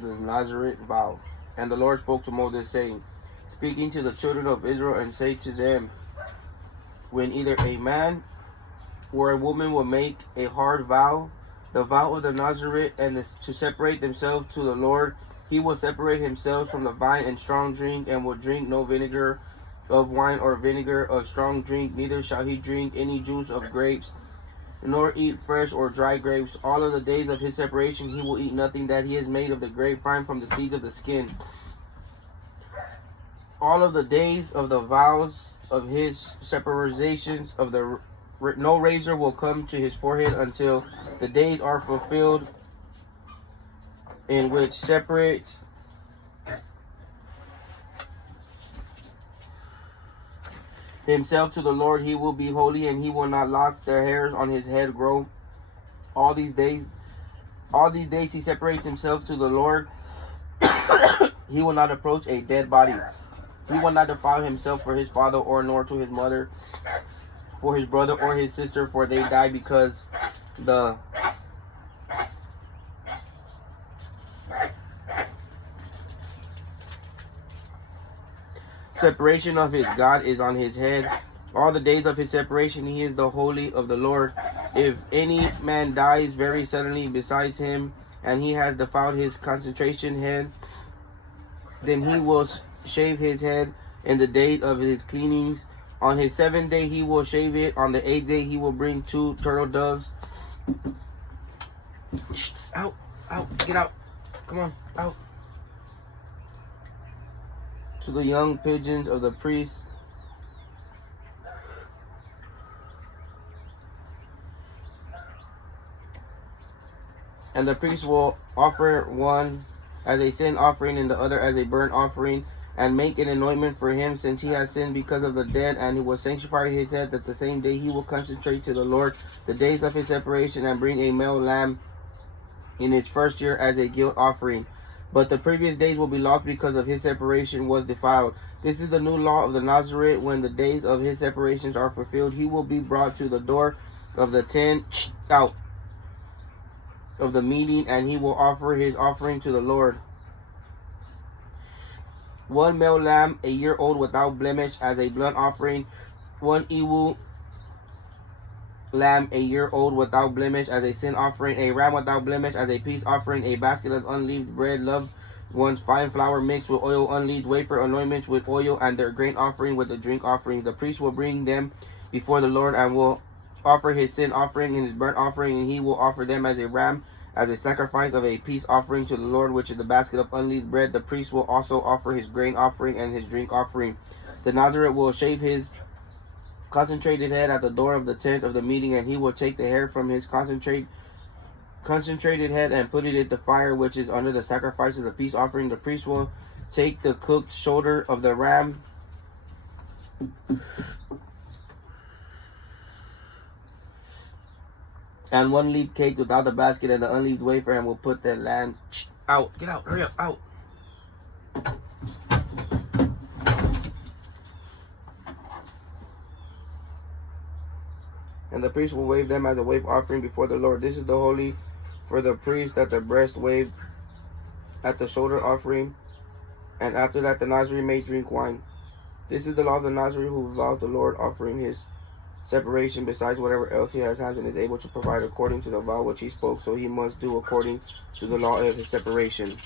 the nazirite vow. And the Lord spoke to Moses, saying, speaking to the children of Israel, and say to them, when either a man or a woman will make a hard vow, the vow of the nazirite, and to separate themselves to the Lord, he will separate himself from the vine and strong drink, and will drink no vinegar of wine or vinegar of strong drink, neither shall he drink any juice of grapes, nor eat fresh or dry grapes. All of the days of his separation he will eat nothing that he has made of the grapevine from the seeds of the skin. All of the days of the vows of his separations of the no razor will come to his forehead until the days are fulfilled in which separates himself to the Lord. He will be holy, and he will not let the hairs on his head grow. All these days he separates himself to the Lord. He will not approach a dead body. He will not defile himself for his father, or nor to his mother, for his brother or his sister, for they die, because the separation of his God is on his head. All the days of his separation he is the holy of the Lord. If any man dies very suddenly besides him, and he has defiled his consecration head, then he will shave his head in the day of his cleanings. On his 7th day he will shave it. On the 8th day he will bring 2 turtle doves. Out, get out. Come on, out. To the young pigeons of the priest. And the priest will offer one as a sin offering and the other as a burnt offering, and make an anointment for him, since he has sinned because of the dead, and he will sanctify his head. That the same day he will consecrate to the Lord the days of his separation, and bring a male lamb in its first year as a guilt offering. But the previous days will be lost because of his separation was defiled. This is the new law of the Nazarite. When the days of his separations are fulfilled, he will be brought to the door of the tent out of the meeting, and he will offer his offering to the Lord. 1 male lamb, a year old without blemish, as a blood offering. 1 ewe lamb, a year old without blemish, as a sin offering. A ram without blemish, as a peace offering. A basket of unleavened bread, loved one's fine flour mixed with oil, unleavened wafer anointments with oil, and their grain offering with the drink offering. The priest will bring them before the Lord, and will offer his sin offering and his burnt offering, and he will offer them as a ram, as a sacrifice of a peace offering to the Lord, which is the basket of unleavened bread. The priest will also offer his grain offering and his drink offering. The Nazarite will shave his concentrated head at the door of the tent of the meeting, and he will take the hair from his concentrated head and put it in the fire which is under the sacrifice of the peace offering. The priest will take the cooked shoulder of the ram and 1 leaf cake without the basket and the unleavened wafer, and will put the lamb out. Get out, hurry up, out. And the priest will wave them as a wave offering before the Lord. This is the holy for the priest, that the breast wave at the shoulder offering, and after that the Nazarene may drink wine. This is the law of the Nazarene who vows the Lord, offering his separation besides whatever else he has hands, and is able to provide according to the vow which he spoke. So he must do according to the law of his separation.